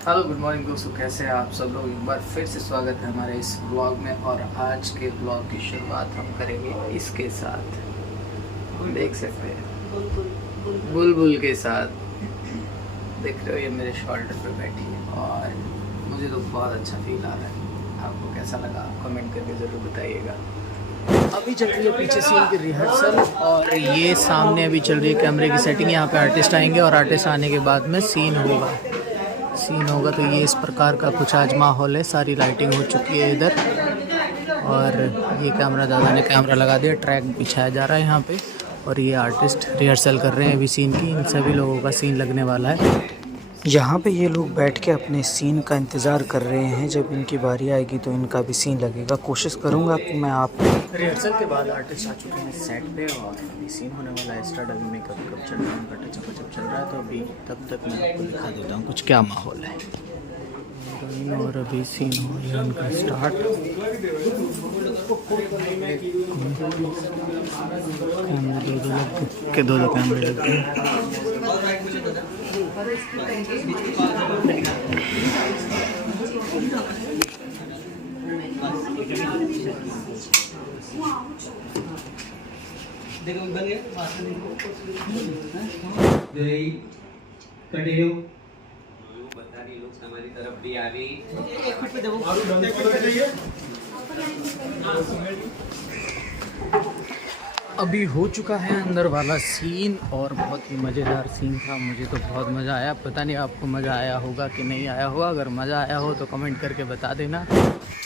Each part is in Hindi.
हेलो गुड मॉर्निंग दोस्तों, कैसे हैं आप सब लोग। एक बार फिर से स्वागत है हमारे इस ब्लॉग में। और आज के ब्लॉग की शुरुआत हम करेंगे इसके साथ, देख सकते हैं बुलबुल के साथ। देख रहे हो, ये मेरे शोल्डर पे बैठी है और मुझे तो बहुत अच्छा फील आ रहा है। आपको कैसा लगा कमेंट करके ज़रूर बताइएगा। अभी चल रही है पीछे सीन की रिहर्सल और ये सामने अभी चल रही है कैमरे की सेटिंग। यहाँ पे आर्टिस्ट आएंगे और आर्टिस्ट आने के बाद में सीन होगा। तो ये इस प्रकार का कुछ आज माहौल है। सारी लाइटिंग हो चुकी है इधर और ये कैमरा दादा ने कैमरा लगा दिया, ट्रैक बिछाया जा रहा है यहाँ पे। और ये आर्टिस्ट रिहर्सल कर रहे हैं अभी सीन की। इन सभी लोगों का सीन लगने वाला है। यहाँ पे ये लोग बैठ के अपने सीन का इंतज़ार कर रहे हैं। जब इनकी बारी आएगी तो इनका भी सीन लगेगा। कोशिश करूँगा कि मैं आप रिहर्सल के बाद आर्टिस्ट आ चुके हैं सेट पे और अभी सीन होने वाला है स्टार्ट। अभी मेकअप चल रहा है, उनका टचअप चल रहा है। तो अभी तब तक मैं आपको दिखा देता हूँ कुछ क्या माहौल है। और अभी सीन हो रहा है उनका स्टार्ट। कैमरे दो कैमरे लग गए। हमारी तरफ भी आ रही। अभी हो चुका है अंदर वाला सीन और बहुत ही मज़ेदार सीन था। मुझे तो बहुत मज़ा आया। पता नहीं आपको मज़ा आया होगा कि नहीं आया होगा। अगर मज़ा आया हो तो कमेंट करके बता देना।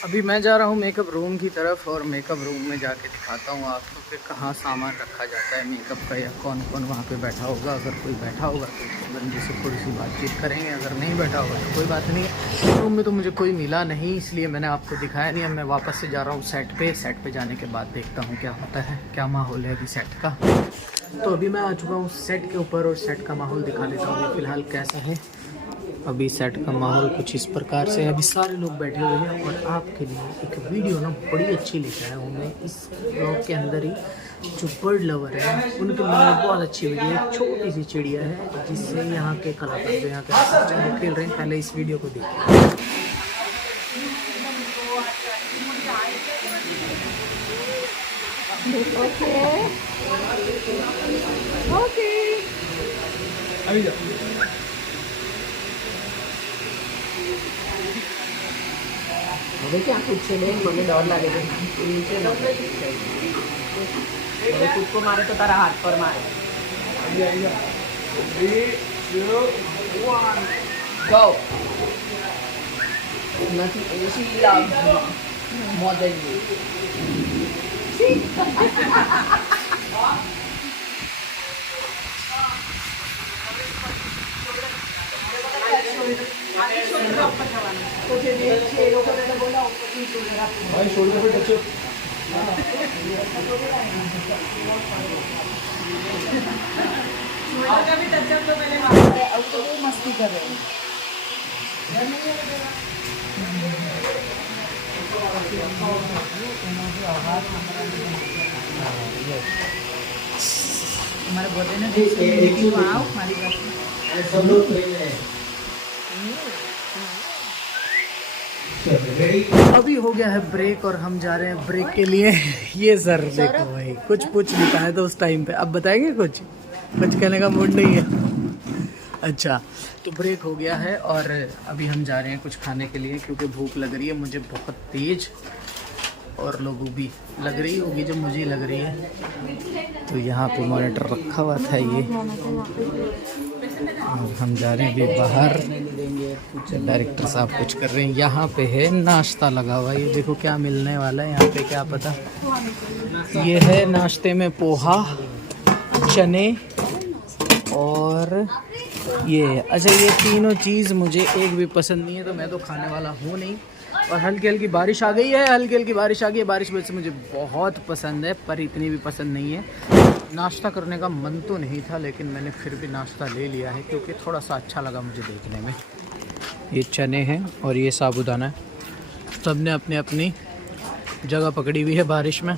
अभी मैं जा रहा हूँ मेकअप रूम की तरफ और मेकअप रूम में जाके दिखाता हूँ आपको कि कहाँ सामान रखा जाता है मेकअप का, या कौन कौन वहाँ पे बैठा होगा। अगर कोई बैठा होगा तो उस बंदे से थोड़ी सी बातचीत करेंगे, अगर नहीं बैठा होगा तो कोई बात नहीं है। रूम में तो मुझे कोई मिला नहीं, इसलिए मैंने आपको दिखाया नहीं। अब मैं वापस से जा रहा हूँ सेट पे जाने के बाद देखता हूँ क्या होता है, क्या माहौल है अभी सेट का। तो अभी मैं आ चुका हूँ सेट के ऊपर और सेट का माहौल दिखा देता हूँ फ़िलहाल कैसा है। अभी सेट का माहौल कुछ इस प्रकार से है। अभी सारे लोग बैठे हुए हैं और आपके लिए एक वीडियो ना बड़ी अच्छी लेकर आया हूँ मैं इस ब्लॉग के अंदर ही। जो बर्ड लवर है उनके मन में बहुत अच्छी वीडियो है। छोटी सी चिड़िया है जिससे यहाँ के कलाकार जो यहाँ के खेल रहे हैं। पहले इस वीडियो को देखिए। ओके अभी जाओ। હવે ક્યાં પૂછશે ને મને ડર લાગે છે નીચે ન હવે કૂદકો મારે તો તારા હાથ પર મારે Go. Nothing. She loves you more than you. See? Shoulder पे टच का भी टचअप तो मैंने मारा है। अब तो वो मस्ती कर रहे हैं। हमारे बोले ना आओ हमारी बात सब लोग अभी हो गया है ब्रेक और हम जा रहे हैं ब्रेक के लिए। ये सर देखो भाई, कुछ पूछ नहीं पाए तो उस टाइम पे। अब बताएंगे कुछ कहने का मूड नहीं है। अच्छा, तो ब्रेक हो गया है और अभी हम जा रहे हैं कुछ खाने के लिए, क्योंकि भूख लग रही है मुझे बहुत तेज और लोगों भी लग रही होगी जो मुझे लग रही है। तो यहाँ पे मॉनिटर रखा हुआ था ये, और हम जा रहे हैं अभी बाहर। डायरेक्टर साहब कुछ कर रहे हैं। यहाँ पे है नाश्ता लगा हुआ, ये देखो क्या मिलने वाला है यहाँ पे, क्या पता। ये है नाश्ते में पोहा, चने और ये। अच्छा, ये तीनों चीज़ मुझे एक भी पसंद नहीं है, तो मैं तो खाने वाला हूँ नहीं। और हल्की हल्की बारिश आ गई है, बारिश आ गई है। बारिश वैसे मुझे बहुत पसंद है पर इतनी भी पसंद नहीं है। नाश्ता करने का मन तो नहीं था, लेकिन मैंने फिर भी नाश्ता ले लिया है क्योंकि थोड़ा सा अच्छा लगा मुझे देखने में। ये चने हैं और ये साबूदाना है। सब ने अपनी अपनी जगह पकड़ी हुई है बारिश में।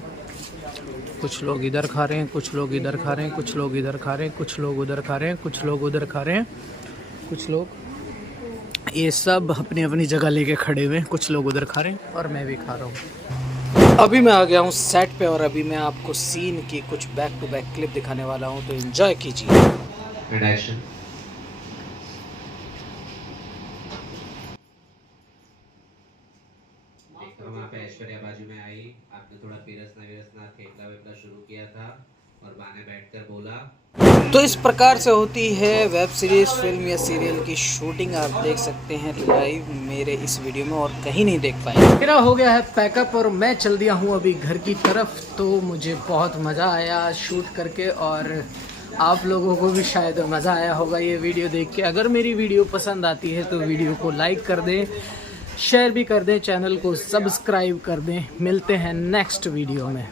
कुछ लोग इधर खा रहे हैं, कुछ लोग इधर खा रहे हैं, कुछ लोग इधर खा रहे हैं, कुछ लोग उधर खा रहे हैं, कुछ लोग उधर खा रहे हैं, कुछ लोग ये सब अपनी अपनी जगह लेके खड़े हुए हैं, कुछ लोग उधर खा रहे हैं और मैं भी खा रहा हूँ। अभी मैं आ गया हूँ सेट पे और अभी मैं आपको सीन की कुछ बैक टू बैक क्लिप दिखाने वाला हूँ, तो एंजॉय कीजिए। वहाँ पे ऐश्वर्या बाजू में आई, आपने थोड़ा पिरसना थेपला वेपला शुरू किया था और बाने बैठकर बोला। तो इस प्रकार से होती है वेब सीरीज़, फिल्म या सीरियल की शूटिंग। आप देख सकते हैं लाइव मेरे इस वीडियो में और कहीं नहीं देख पाए। मेरा हो गया है पैकअप और मैं चल दिया हूँ अभी घर की तरफ। तो मुझे बहुत मज़ा आया शूट करके और आप लोगों को भी शायद मज़ा आया होगा ये वीडियो देख के। अगर मेरी वीडियो पसंद आती है तो वीडियो को लाइक कर दें, शेयर भी कर दें, चैनल को सब्सक्राइब कर दें। मिलते हैं नेक्स्ट वीडियो में।